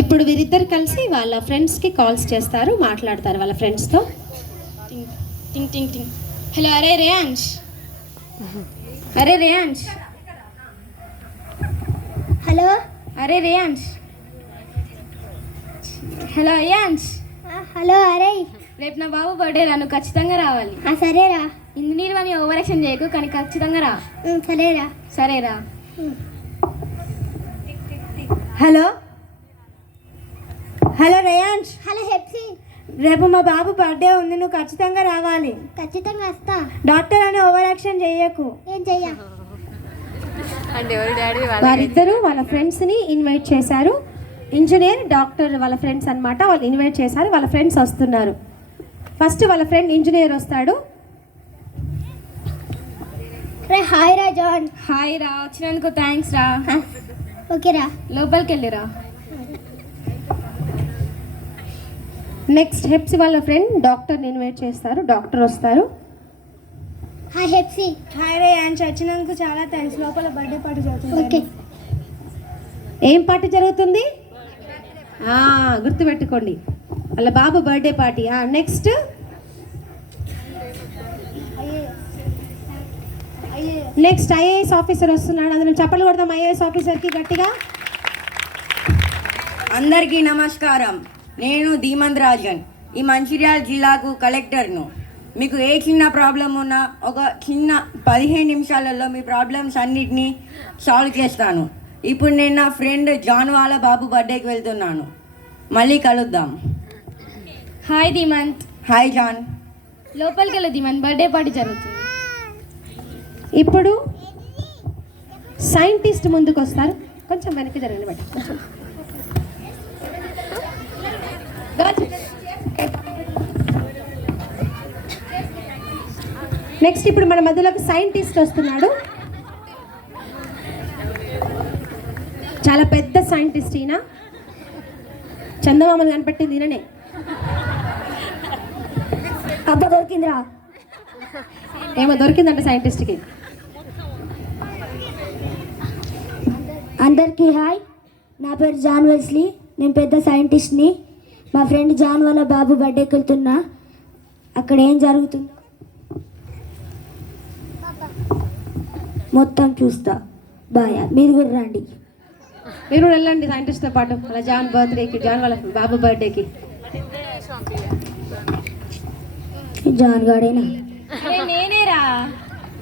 ఇప్పుడు వీరిద్దరు కలిసి వాళ్ళ ఫ్రెండ్స్కి కాల్స్ చేస్తారు, మాట్లాడతారు వాళ్ళ ఫ్రెండ్స్తో. టింగ్ టింగ్ టింగ్. హలో, అరే రేయాంష్. అరే రేయాంష్. హలో, అరే రేయాంష్. హలో అయాన్ష్. హలో అరే. రేపు నా బాబు బర్త్డే రా, నువ్వు ఖచ్చితంగా రావాలి. సరేరా. ఇంజనీర్ అని ఓవర్ యాక్షన్ చేయకు, కానీ ఖచ్చితంగా రా. సరేరా. సరేరా. Hello hello Reyansh. Hello Hepsi. రేపు మా బాబు బర్త్డే ఉంది, నువ్వు ఖచ్చితంగా రావాలి. ఖచ్చితంగా వస్తా. డాక్టర్ అని ఓవర్ యాక్షన్ చేయకు. ఏం చెయ్య. వారిద్దరూ వాళ్ళ ఫ్రెండ్స్ని ఇన్వైట్ చేశారు. ఇంజనీర్, డాక్టర్ వాళ్ళ ఫ్రెండ్స్ అన్నమాట. వాళ్ళు ఇన్వైట్ చేశారు, వాళ్ళ ఫ్రెండ్స్ వస్తున్నారు. ఫస్ట్ వాళ్ళ ఫ్రెండ్ ఇంజనీర్ వస్తాడు. రే హాయ్ రా జాన్. హాయ్ రా, వచ్చినందుకు థ్యాంక్స్ రా. ఓకే రా. లోపలికి వెళ్ళిరా. నెక్స్ట్ హెప్సీ వాళ్ళ ఫ్రెండ్ డాక్టర్ని ఇన్వైట్ చేస్తారు. డాక్టర్ వస్తారు. హాయ్ హెప్సీ. హాయ్ రేయాంష్, వచ్చినందుకు చాలా థ్యాంక్స్. లోపల బర్త్డే పార్టీ జరుగుతుంది. ఓకే. ఏం పార్టీ జరుగుతుంది? గుర్తుపెట్టుకోండి, వాళ్ళ బాబు birthday party. Next next IAS officer వస్తున్నాడు. అందులో చప్పట్లు కొడదాం ఐఏఎస్ ఆఫీసర్కి గట్టిగా. అందరికీ నమస్కారం. నేను ధీమంత్ రాజన్, ఈ మంచిర్యాల జిల్లాకు కలెక్టర్ను. మీకు ఏ చిన్న ప్రాబ్లం ఉన్నా ఒక చిన్న 15 నిమిషాలలో మీ ప్రాబ్లమ్స్ అన్నిటినీ సాల్వ్ చేస్తాను. ఇప్పుడు నేను నా ఫ్రెండ్ జాన్ వాళ్ళ బాబు బర్త్డేకి వెళ్తున్నాను. మళ్ళీ కలుద్దాం. హాయ్ ధీమంత్. Hi John. లోపలికి వెళ్ళు ధీమంత్, బర్త్డే పార్టీ జరుగుతుంది. ఇప్పుడు సైంటిస్ట్ ముందుకు వస్తారు. కొంచెం వెనక్కి జరగండి బట్టి. నెక్స్ట్ ఇప్పుడు మన మధ్యలోకి సైంటిస్ట్ వస్తున్నాడు. చాలా పెద్ద సైంటిస్ట్ ఈయన. చందమామను కనిపెట్టింది ఈయననే. అబ్బా దొరికిందిరా. ఏమో దొరికిందంట సైంటిస్ట్కి. అందరికీ హాయ్, నా పేరు జాన్ వెస్లీ. నేను పెద్ద సైంటిస్ట్ని. మా ఫ్రెండ్ జాన్ వాళ్ళ బాబు బర్త్డేకి వెళ్తున్నా. అక్కడ ఏం జరుగుతుందో మొత్తం చూస్తా. బాయ్, మీరు కూడా రండి. మీరు కూడా వెళ్ళండి సైంటిస్ట్తో పాటు వాళ్ళ జాన్ బర్త్డేకి, జాన్ వాళ్ళ బాబు బర్త్డేకి. జాన్ గాడేనా? నేనేరా.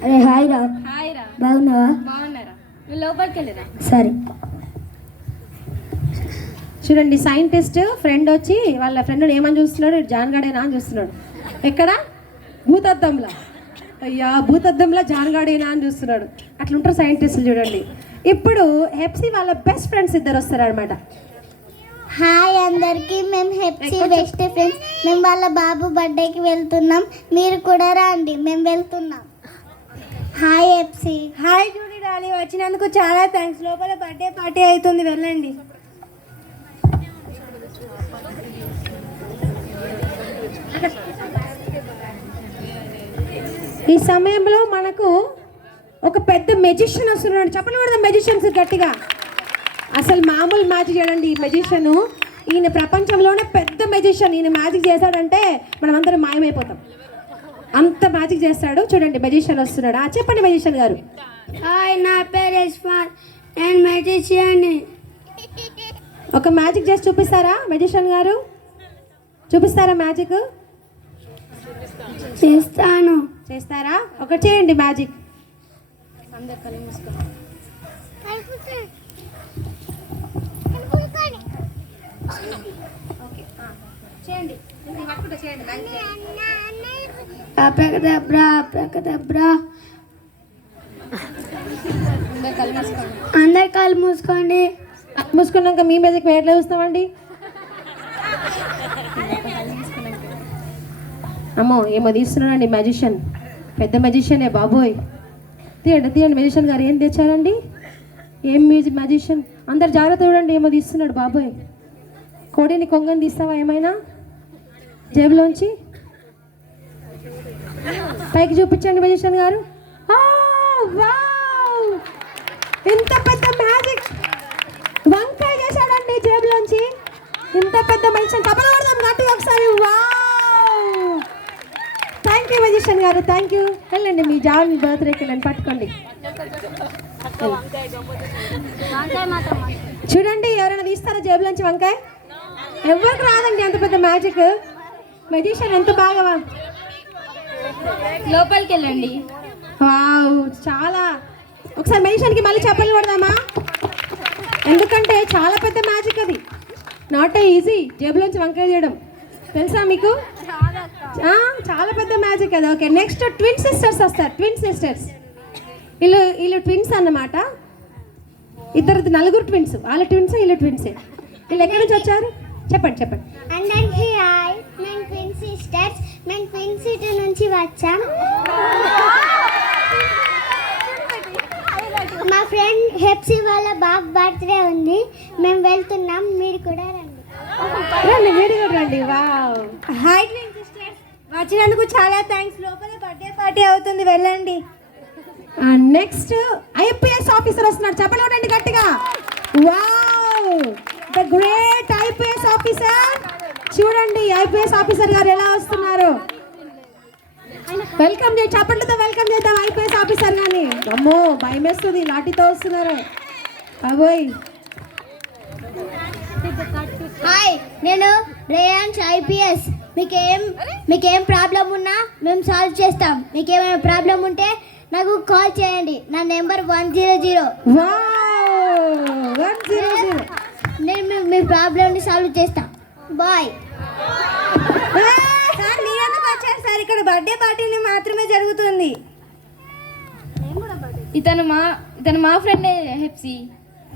అరే హాయ్ రా. హాయ్ రా. బాగున్నావా? బాగున్నారా. నువ్వు లోపలికి వెళ్ళిరా. సరే. చూడండి, సైంటిస్ట్ ఫ్రెండ్ వచ్చి వాళ్ళ ఫ్రెండ్ ఏమని చూస్తున్నాడు, జాన్ గాడేనా అని చూస్తున్నాడు. ఎక్కడ? భూతద్దంలా. అయ్యా, భూతద్దంలా జాన్ గాడేనా అని చూస్తున్నాడు. అట్లుంటారు సైంటిస్టులు చూడండి. ఇప్పుడు హెప్సీ వాళ్ళ బెస్ట్ ఫ్రెండ్స్ ఇద్దరు వస్తారు అనమాట. హాయ్ అందరికీ, మేము హెప్సీ బెస్ట్ ఫ్రెండ్స్. మేము వాళ్ళ బాబు బర్త్డేకి వెళ్తున్నాం. మీరు కూడా రండి, మేము వెళ్తున్నాం. Hi Hepsi. Hi Judy Dolly, వచ్చినందుకు చాలా థ్యాంక్స్. లోపల బర్త్డే పార్టీ అవుతుంది, వెళ్ళండి. ఈ సమయంలో మనకు ఒక పెద్ద మెజిషియన్ వస్తున్నాడు. చెప్పండి కూడా మెజిషియన్స్ గట్టిగా. అసలు మామూలు మ్యాజిక్ చేయడండి ఈ మెజిషియన్. ఈయన ప్రపంచంలోనే పెద్ద మెజిషియన్. ఈయన మ్యాజిక్ చేశాడంటే మనం అందరం మాయమైపోతాం. అంత మ్యాజిక్ చేస్తాడు. చూడండి, మెజిషియన్ వస్తున్నాడు. చెప్పండి మెజిషియన్ గారు. హాయ్, నా పేరు ఇస్మాన్. నేను మెజిషియన్ని. ఒక మ్యాజిక్ చేసి చూపిస్తారా మెజిషియన్ గారు? చూపిస్తారా మ్యాజిక్? చేస్తాను. చేస్తారా? ఒకటి చేయండి మ్యాజిక్. అందరు కళ్ళు మూసుకోండి. చేయండి. అబ్రాకదబ్రా, అబ్రాకదబ్రా. అందరు కళ్ళు మూసుకోండి. అందరు కాళ్ళు మూసుకోండి. మూసుకున్నాక మీ మ్యాజిక్ మేము ఎట్లా చూస్తామండి? అమ్మో, ఏమో తీస్తున్నాడండి మ్యాజిషియన్. పెద్ద మ్యాజిషియనే బాబోయ్. తీయండి తీయండి. మ్యాజిషియన్ గారు ఏం తెచ్చారండి? ఏం మ్యాజిషియన్? అందరు జాగ్రత్త చూడండి, ఏమో తీస్తున్నాడు బాబోయ్. కోడిని కొంగని తీస్తావా ఏమైనా జేబులోంచి? పైకి చూపించండి మ్యాజిషియన్ గారు. ఇంత పెద్ద మ్యాజిక్ వంకాయ చేశాడండి జేబులోంచి. పెద్ద మెజిషియన్ చప్పట్లు కొడదాం గట్టిగా ఒకసారి. థ్యాంక్ యూ మెజిషియన్ గారు, థ్యాంక్ యూ. వెళ్ళండి మీ జాబ్, మీ బర్త్డేకి వెళ్ళండి, పట్టుకోండి. చూడండి ఎవరైనా తీస్తారా జేబులోంచి వంకాయ? ఎవరికి రాదండి అంత పెద్ద మ్యాజిక్. మెజిషియన్ ఎంత బాగా లోపలికి వెళ్ళండి. వావ్, చాలా. ఒకసారి మెజిషియన్కి మళ్ళీ చప్పట్లు కొడదామా? ఎందుకంటే చాలా పెద్ద మ్యాజిక్ అది. నాట్ ఈజీ జేబులోంచి వంకాయ చేయడం, తెలుసా మీకు? చాలా పెద్ద మ్యాజిక్ అది. ఓకే, నెక్స్ట్ ట్విన్ సిస్టర్స్ వస్తారు. ట్విన్ సిస్టర్స్ వీళ్ళు ట్విన్స్ అన్నమాట. నలుగురు ట్విన్స్. వాళ్ళ ట్విన్స్, వీళ్ళు ట్విన్సే. వీళ్ళు ఎక్కడి నుంచి వచ్చారు చెప్పండి. అందరికీ హాయ్, మేము ట్విన్ సిస్టర్స్. మేము ట్విన్ సిటీ నుంచి వచ్చాం. మా ఫ్రెండ్ హెప్సీ వాళ్ళ బాబు బర్త్డే ఉంది, మేము వెళ్తున్నాం, మీరు కూడా రండి. మీరు కూడా రండి. వావ్, హాయ్ ట్విన్ సిస్టర్స్, వచ్చినందుకు చాలా థ్యాంక్స్. లోపల బర్త్డే పార్టీ అవుతుంది, వెళ్ళండి. నెక్స్ట్ ఐపీఎస్ ఆఫీసర్ వస్తున్నారు, చెప్పలేదండి గట్టిగా. Wow, the great IPS officer. చూడండి ఐపీఎస్ ఆఫీసర్ గారు ఎలా వస్తున్నారు. వెల్కమ్ చేయి, చప్పట్లతో వెల్కమ్ చేద్దాం ఐపీఎస్ ఆఫీసర్ గాని. అమ్మో భయం వేస్తుంది, లాఠీతో వస్తున్నారు. అబోయ్. హాయ్, నేను రేయాన్స్ ఐపీఎస్. మీకేం ప్రాబ్లం ఉన్నా మేము సాల్వ్ చేస్తాం. మీకేమైనా ప్రాబ్లం ఉంటే నాకు కాల్ చేయండి, నా నెంబర్ 100. వావ్, 100. నేను మీ ప్రాబ్లమ్ని సాల్వ్ చేస్తా. బాయ్. సార్ మీరెందుకు వచ్చారు సార్? ఇక్కడ బర్త్డే పార్టీని మాత్రమే జరుగుతుంది. ఇతను మా ఫ్రెండ్ హెప్సీ.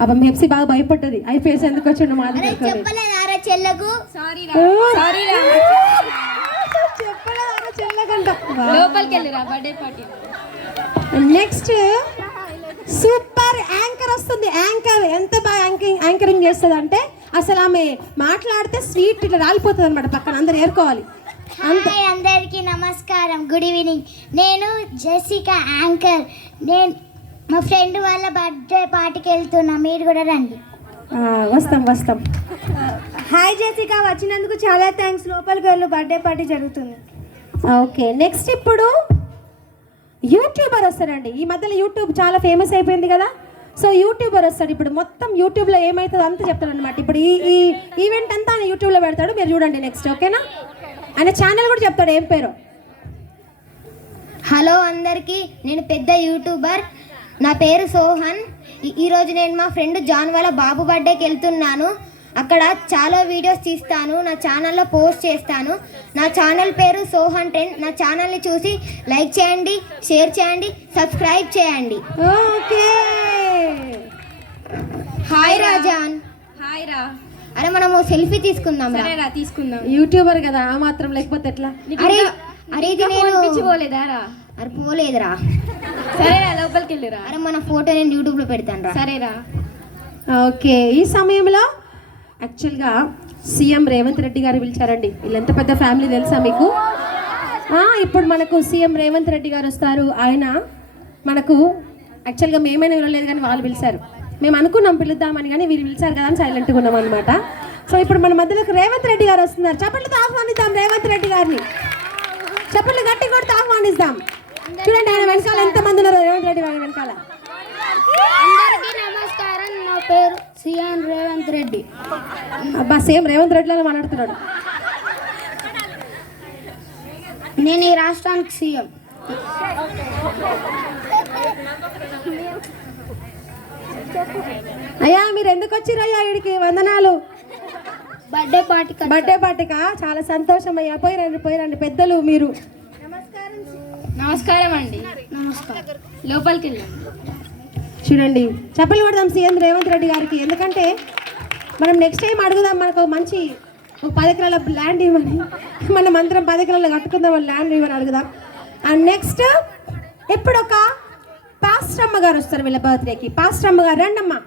అబ్బా హెప్సీ బాగా భయపడ్డది. ఐపీఎస్ ఎందుకు వచ్చిండు మా దగ్గర? చెప్పలేదారా చెల్లకు? చెప్పలేదారా చెల్లకంట. లోపలికి వెళ్ళిరా birthday party. Next super anchor వస్తుంది. యాంకర్ ఎంత బాగా యాంకరింగ్ చేస్తుంది అంటే అసలు ఆమె మాట్లాడితే స్వీట్ ఇట్లా రాలిపోతుంది అనమాట, పక్కన అందరు ఏరుకోవాలి. హాయ్ అందరికీ నమస్కారం, గుడ్ ఈవినింగ్. నేను జెసికా యాంకర్. నేను మా ఫ్రెండ్ వాళ్ళ బర్త్డే పార్టీకి వెళ్తున్నా, మీరు కూడా రండి. వస్తాం. హాయ్ జెసికా, వచ్చినందుకు చాలా థ్యాంక్స్. లోపలికి వెళ్ళు, బర్త్డే పార్టీ జరుగుతుంది. ఓకే, నెక్స్ట్ ఇప్పుడు యూట్యూబర్ వస్తాడండి. ఈ మధ్యలో యూట్యూబ్ చాలా ఫేమస్ అయిపోయింది కదా, సో యూట్యూబర్ వస్తాడు. ఇప్పుడు మొత్తం యూట్యూబ్లో ఏమవుతుందో అంతా చెప్తాడు అనమాట. ఇప్పుడు ఈ ఈవెంట్ అంతా ఆయన యూట్యూబ్లో పెడతాడు, మీరు చూడండి నెక్స్ట్. ఓకేనా? ఆయన ఛానల్ కూడా చెప్తాడు, ఏం పేరు. హలో అందరికీ, నేను పెద్ద యూట్యూబర్, నా పేరు సోహన్. ఈరోజు నేను మా ఫ్రెండ్ జాన్ వాళ్ళ బాబు బర్త్డేకి వెళ్తున్నాను. అక్కడ చాలా వీడియోస్ తీస్తాను, నా ఛానల్లో పోస్ట్ చేస్తాను. నా ఛానల్ పేరు సోహన్ 10. నా ఛానల్ని చూసి లైక్ చేయండి, షేర్ చేయండి, సబ్స్క్రైబ్ చేయండి. Okay, hi Rajan. హాయ్ రా. అరే మనము సెల్ఫీ తీసుకుందాం. సరేరా తీసుకుందాం. యూట్యూబర్ కదా, ఆ మాత్రం లేకపోతే ఎట్లా? అరే ఇది నేను పోలేదా రా? అరే పోలేదురా. సరేరా లోపలికి వెళ్ళిరా. అరే మన ఫోటో నేను యూట్యూబ్లో పెడతాను రా. సరేరా. ఓకే, ఈ సమయంలో యాక్చువల్గా సీఎం రేవంత్ రెడ్డి గారు పిలిచారండి. వీళ్ళు ఎంత పెద్ద ఫ్యామిలీ తెలుసా మీకు? ఇప్పుడు మనకు సీఎం రేవంత్ రెడ్డి గారు వస్తారు. ఆయన మనకు యాక్చువల్గా మేమైనా వినలేదు కానీ వాళ్ళు పిలిచారు. మేము అనుకున్నాం పిలుద్దామని, కానీ వీళ్ళు పిలిచారు కదా అని సైలెంట్గా ఉన్నాం అనమాట. సో ఇప్పుడు మన మధ్యలోకి రేవంత్ రెడ్డి గారు వస్తున్నారు. చప్పట్లతో ఆహ్వానిద్దాం రేవంత్ రెడ్డి గారిని. చప్పట్లు గట్టి కొడితే ఆహ్వానిస్తాం. చూడండి ఆయన వెనకాల ఎంతమంది ఉన్నారు రేవంత్ రెడ్డి గారి వెనకాల. అందరికీ నమస్కారం, నా పేరు సీఎం రేవంత్ రెడ్డి. అబ్బా సేమ్ రేవంత్ రెడ్డిలో మాట్లాడుతున్నాడు. నేను ఈ రాష్ట్రానికి సీఎం. అయ్యా మీరు ఎందుకు వచ్చిరయ్యా వీడికి? వందనాలు. బర్త్డే పార్టీకా? చాలా సంతోషం అయ్యా. పోయిరండి పెద్దలు మీరు. నమస్కారం అండి. నమస్కారం. లోపలికి వెళ్ళండి. చూడండి చెప్పలు కొడదాం సీఎం రేవంత్ రెడ్డి గారికి. ఎందుకంటే మనం నెక్స్ట్ టైం అడుగుదాం, మనకు మంచి 10 ఎకరాల ల్యాండ్ ఇవ్వని, మనం అందరం 10 ఎకరాలు కట్టుకుందాం, ల్యాండ్ ఇవ్వని అడుగుదాం. అండ్ నెక్స్ట్ ఇప్పుడు ఒక పాస్టమ్మ గారు వస్తారు వీళ్ళ బర్త్డేకి. పాస్టమ్మ గారు రండమ్మా,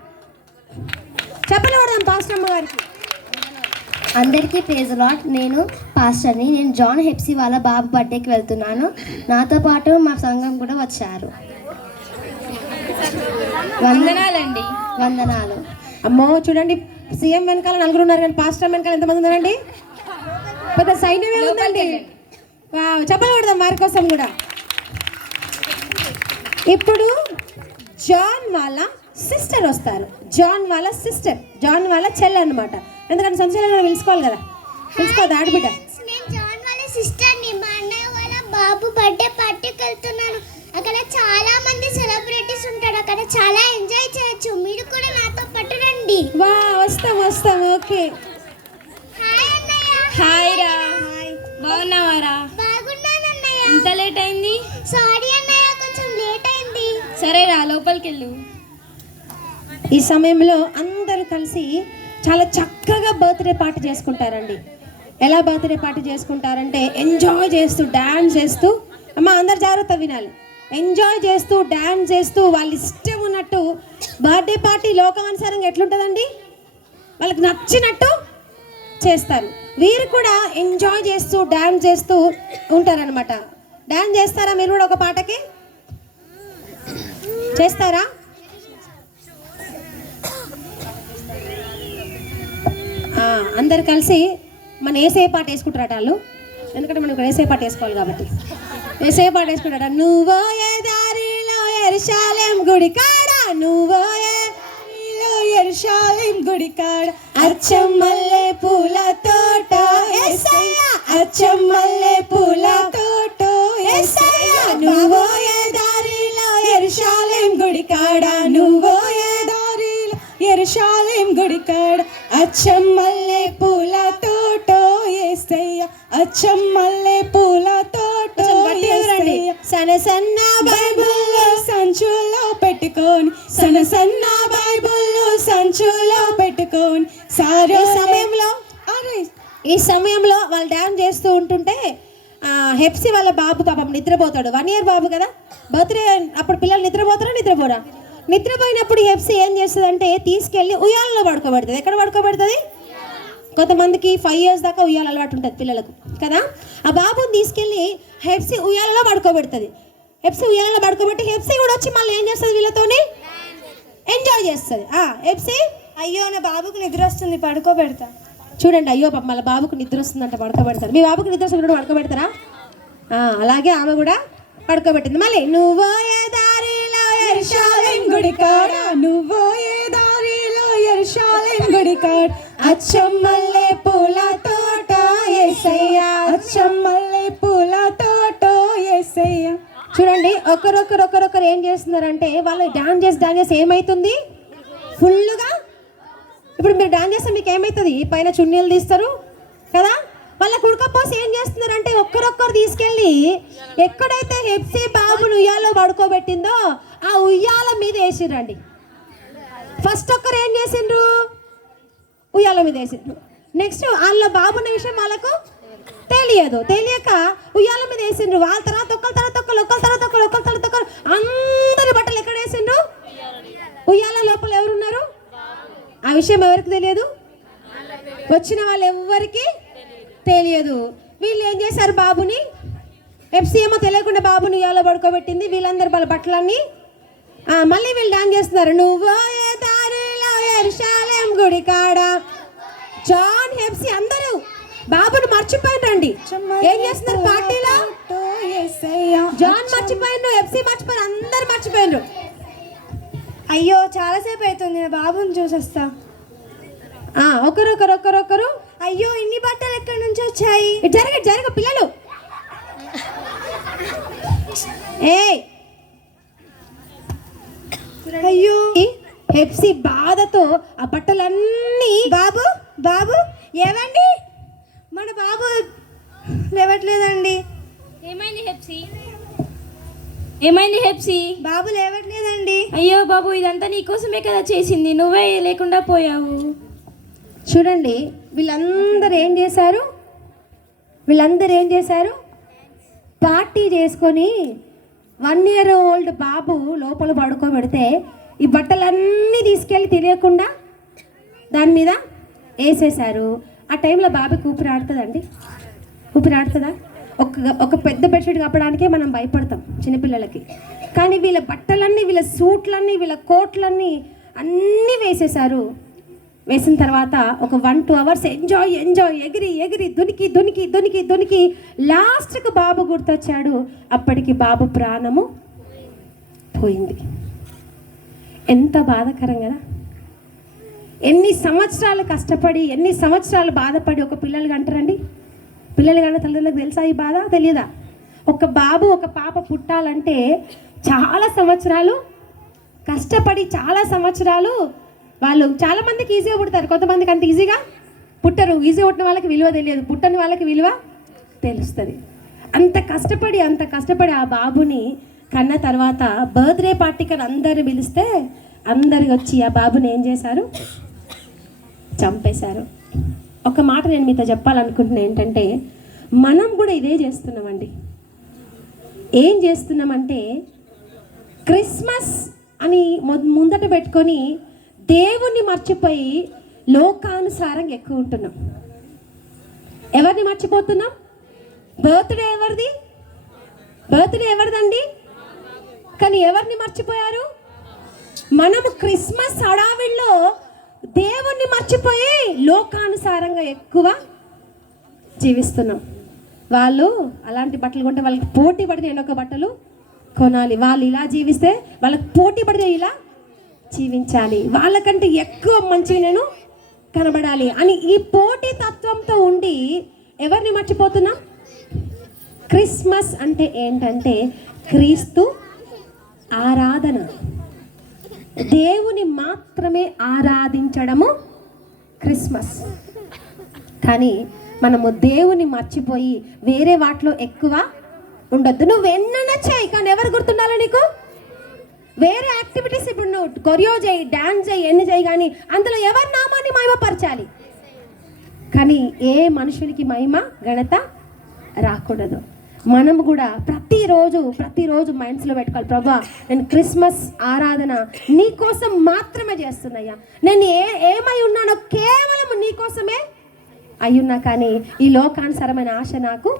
చెప్పలు కొడదాం పాస్టమ్మ గారికి. అందరికీ ప్రైజ్ లార్డ్. నేను పాస్టర్ని. నేను జాన్ హెప్సీ వాళ్ళ బాబు బర్త్డేకి వెళ్తున్నాను. నాతో పాటు మా సంఘం కూడా వచ్చారు. వందనాలండి. వందనాలు. అమ్మో చూడండి సీఎం వెనకాల 4 ఉన్నారు కానీ పాస్టర్ వెనకాల ఎంతమంది ఉన్నారండి? పెద్ద సైన్యమే ఉందండి. చెప్పలు కొడదాం వారి కోసం కూడా. ఇప్పుడు జాన్ వాళ్ళ సిస్టర్ వస్తారు. జాన్ వాళ్ళ సిస్టర్, జాన్ వాళ్ళ చెల్లె అనమాట. ఎందుకంటే సొంత చెల్లె పిలుచుకోవాలి కదా, పిలుచుకోవద్దు ఆడబిడ్డ. నేను జాన్ వాళ్ళ సిస్టర్ని. మా అన్నయ్య వాళ్ళ బాబు బర్త్డే పార్టీకి వెళ్తున్నాను. అక్కడ చాలా మంది సెలబ్రిటీస్ ఉంటారు. అక్కడ చాలా ఎంజాయ్ చేయొచ్చు. మీరు కూడా నాతో పాటు రండి. వా వస్తాం. ఓకే. హాయ్ అన్నయ్య. హాయ్ రా. బాగున్నావారా? బాగున్నాను అన్నయ్య. ఇంత లేట్ అయింది? సారీ అన్నయ్య, కొంచెం లేట్ అయింది. సరేరా లోపలికి వెళ్ళు. ఈ సమయంలో అందరూ కలిసి చాలా చక్కగా బర్త్డే పార్టీ చేసుకుంటారండి. ఎలా బర్త్డే పార్టీ చేసుకుంటారంటే ఎంజాయ్ చేస్తూ డ్యాన్స్ చేస్తూ, అమ్మ అందరు జాగ్రత్త వినాలి, ఎంజాయ్ చేస్తూ డ్యాన్స్ చేస్తూ వాళ్ళ ఇష్టం ఉన్నట్టు బర్త్డే పార్టీ లోకానుసారంగా ఎట్లుంటుందండి, వాళ్ళకి నచ్చినట్టు చేస్తారు. వీరు కూడా ఎంజాయ్ చేస్తూ డ్యాన్స్ చేస్తూ ఉంటారనమాట. డ్యాన్స్ చేస్తారా మీరు కూడా ఒక పాటకి? చేస్తారా? అందరు కలిసి మన ఏసే పాట వేసుకుంటారట వాళ్ళు. ఎందుకంటే మనం ఇక్కడ ఏసే పాట వేసుకోవాలి కాబట్టి ఏసే పాట వేసుకుంటారట. నువ్వో ఏ దారిలో యెరూషలేం గుడి కాడ, నువ్వో ఏ దారిలో యెరూషలేం గుడి కాడ, అచ్చం మల్లె పూల తోట యేసయ్య, అచ్చం మల్లె పూల తోట యేసయ్య, నువ్వో ఏ దారిలో యెరూషలేం గుడి కాడ, నువ్వో ఏ దారిలో యెరూషలేం గుడి కాడ, అచ్చం మల్లె పూల తోట యేసయ్య, అచ్చం మల్లె పూల తోట యేసయ్య, సన్న సన్న బైబిల్లో సంచుల్లో పెట్టుకొని, సన్న సన్న బైబిల్లో సంచుల్లో పెట్టుకొని సారే ఈ సమయంలో వాళ్ళు డ్యాన్స్ చేస్తూ ఉంటుంటే హెప్సీ వాళ్ళ బాబు పాపం నిద్రపోతాడు. 1 ఇయర్ బాబు కదా, బర్త్డే అప్పుడు పిల్లలు నిద్రపోరా? నిద్రపోయినప్పుడు హెప్సీ ఏం చేస్తుందంటే తీసుకెళ్ళి ఉయ్యాలలో పడుకోబెడుతుంది. ఎక్కడ పడుకోబెడుతుంది? కొంతమందికి 5 ఇయర్స్ దాకా ఉయ్యాల అలవాటు ఉంటుంది పిల్లలకు కదా. ఆ బాబుని తీసుకెళ్ళి హెప్సీ ఉయ్యాలలో పడుకోబెడుతుంది. హెప్సీ ఉయ్యాలలో పడుకోబెట్టి హెప్సీ కూడా వచ్చి మళ్ళీ ఏం చేస్తుంది, వీళ్ళతోని ఎంజాయ్ చేస్తుంది. హెప్సీ, అయ్యో నా బాబుకు నిద్ర వస్తుంది, పడుకోబెడతా. చూడండి, అయ్యో పాప మళ్ళీ బాబుకు నిద్ర వస్తుందంట పడుకోబెడతారు. మీ బాబుకు నిద్ర వస్తుంది పడుకోబెడతారా? అలాగే ఆమె కూడా పడుకోబెట్టింది. మళ్ళీ నువ్వో ఏ దారిలో యెరూషలేం గుడి కాడ, నువ్వో ఏ దారిలో యెరూషలేం గుడి కాడ, అచ్చం మల్లె పూల తోట యేసయ్య, అచ్చం మల్లె పూల తోట యేసయ్య. చూడండి, ఒకరొకరు ఏం చేస్తున్నారంటే వాళ్ళు డాన్స్ చేసి ఏమవుతుంది ఫుల్గా. ఇప్పుడు మీరు డాన్స్ చేస్తే మీకు ఏమవుతుంది, పైన చున్నీలు తీస్తారు కదా. వాళ్ళ కుడకపోసి ఏం చేస్తున్నారంటే ఒక్కరొక్కరు తీసుకెళ్ళి ఎక్కడైతే హెప్సీ బాబును ఉయ్యాలో పడుకోబెట్టిందో ఆ ఉయ్యాల మీద వేసిర్రండి. ఫస్ట్ ఒక్కరు ఏం చేసిండ్రు, ఉయ్యాల మీద వేసిండ్రు. నెక్స్ట్ వాళ్ళ బాబున్న విషయం వాళ్ళకు తెలియక ఉయ్యాల మీద వేసిండ్రు. వాళ్ళ తర్వాత ఒక్కరు అందరి బట్టలు ఎక్కడ వేసిండ్రు, ఉయ్యాల లోపల ఎవరున్నారు ఆ విషయం ఎవరికి తెలియదు, వచ్చిన వాళ్ళు ఎవరికి తెలియదు. వీళ్ళు ఏం చేశారు, బాబుని హెప్సీ ఏమో తెలియకుండా బాబుని ఉయ్యాలో పడుకోబెట్టింది. వీళ్ళందరూ వాళ్ళ బట్టలన్నీ మళ్ళీ వీళ్ళు డాన్స్ చేస్తున్నారు. నువ్వో ఏ దారిలో యెరూషలేం గుడి కాడ. జాన్, హెప్సీ అందరూ బాబుని మర్చిపోయినండి. ఏం చేస్తున్నారు పార్టీలో? జాన్ మర్చిపోయిన, హెప్సీ మర్చిపోయిన, అందరు మర్చిపోయినరు. అయ్యో చాలాసేపు అవుతుంది, నా బాబుని చూసొస్తా. ఒకరు అయ్యో ఇన్ని బట్టలు ఎక్కడి నుంచి వచ్చాయి? జరగ పిల్లలు. అయ్యో, హెప్సీ బాధతో ఆ బట్టలన్నీ బాబు ఏమండి, మన బాబు లేవట్లేదండి. ఏమైంది హెప్సీ? బాబు లేవట్లేదండి. అయ్యో బాబు, ఇదంతా నీకోసమే కదా చేసింది, నువ్వే లేకుండా పోయావు. చూడండి, వీళ్ళందరూ ఏం చేశారు, పార్టీ చేసుకొని 1 ఇయర్ ఓల్డ్ బాబు లోపల పడుకోబెడితే ఈ బట్టలన్నీ తీసుకెళ్ళి తెలియకుండా దాని మీద వేసేసారు. ఆ టైంలో బాబుకి ఊపిరి ఆడుతుందా? ఒక పెద్ద బెడ్షీట్ కప్పడానికే మనం భయపడతాం చిన్నపిల్లలకి. కానీ వీళ్ళ బట్టలన్నీ, వీళ్ళ సూట్లన్నీ, వీళ్ళ కోట్లన్నీ అన్నీ వేసేసారు. వేసిన తర్వాత ఒక 1-2 అవర్స్ ఎంజాయ్ ఎగిరి ఎగిరి దునికి లాస్ట్కి బాబు గుర్తొచ్చాడు. అప్పటికి బాబు ప్రాణము పోయింది. ఎంత బాధాకరం కదా. ఎన్ని సంవత్సరాలు కష్టపడి ఎన్ని సంవత్సరాలు బాధపడి ఒక పిల్లలు కంటారండి. పిల్లలు కన్నా తల్లిదండ్రులకు తెలుసా ఈ బాధ? తెలియదా? ఒక బాబు ఒక పాప పుట్టాలంటే చాలా సంవత్సరాలు కష్టపడి చాలా సంవత్సరాలు వాళ్ళు చాలామందికి ఈజీగా పుడతారు, కొంతమందికి అంత ఈజీగా పుట్టరు. ఈజీగా పుట్టిన వాళ్ళకి విలువ తెలియదు, పుట్టని వాళ్ళకి విలువ తెలుస్తుంది. అంత కష్టపడి ఆ బాబుని కన్న తర్వాత బర్త్డే పార్టీకి అందరూ పిలిస్తే అందరు వచ్చి ఆ బాబుని ఏం చేశారు? చంపేశారు. ఒక మాట నేను మీతో చెప్పాలనుకుంటున్నా ఏంటంటే, మనం కూడా ఇదే చేస్తున్నామండి. ఏం చేస్తున్నామంటే క్రిస్మస్ అని ముందట పెట్టుకొని దేవుణ్ణి మర్చిపోయి లోకానుసారంగా ఎక్కువ ఉంటున్నాం. ఎవరిని మర్చిపోతున్నాం? బర్త్డే ఎవరిదండి? కానీ ఎవరిని మర్చిపోయారు? మనము క్రిస్మస్ హడావిడిలో దేవుణ్ణి మర్చిపోయి లోకానుసారంగా ఎక్కువ జీవిస్తున్నాం. వాళ్ళు అలాంటి బట్టలు కొంటే వాళ్ళకి పోటీ పడి నేను ఒక బట్టలు కొనాలి, వాళ్ళు ఇలా జీవిస్తే వాళ్ళకి పోటీ పడి ఇలా జీవించాలి, వాళ్ళకంటే ఎక్కువ మంచిగా నేను కనబడాలి అని ఈ పోటీ తత్వంతో ఉండి ఎవరిని మర్చిపోతున్నాం? క్రిస్మస్ అంటే ఏంటంటే క్రీస్తు ఆరాధన, దేవుని మాత్రమే ఆరాధించడము క్రిస్మస్. కానీ మనము దేవుని మర్చిపోయి వేరే వాటిలో ఎక్కువ ఉండొద్దు. నువ్వు ఎన్నైనా చేయి, కానీ ఎవరు గుర్తుండాలి నీకు? వేరే యాక్టివిటీస్ ఇప్పుడు నువ్వు కొరియో చేయి, డాన్స్ చేయి, ఎన్ని చేయి, కానీ అందులో ఎవరి నామాన్ని మహిమపరచాలి. కానీ ఏ మనుషునికి మహిమ ఘనత రాకూడదు. మనం కూడా ప్రతిరోజు మైండ్స్లో పెట్టుకోవాలి, ప్రభా నేను క్రిస్మస్ ఆరాధన నీ కోసం మాత్రమే చేస్తున్నాయ్యా. నేను ఏమై ఉన్నానో కేవలం నీ కోసమే అయ్యున్నా. కానీ ఈ లోకానుసరమైన ఆశ నాకు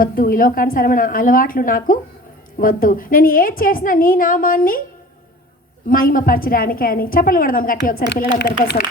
వద్దు, ఈ లోకానుసరమైన అలవాట్లు నాకు వద్దు. నేను ఏది చేసినా నీ నామాన్ని మహిమపరచడానికే అని చెప్పలు కొడదాం గట్టి ఒకసారి పిల్లలందరి కోసం.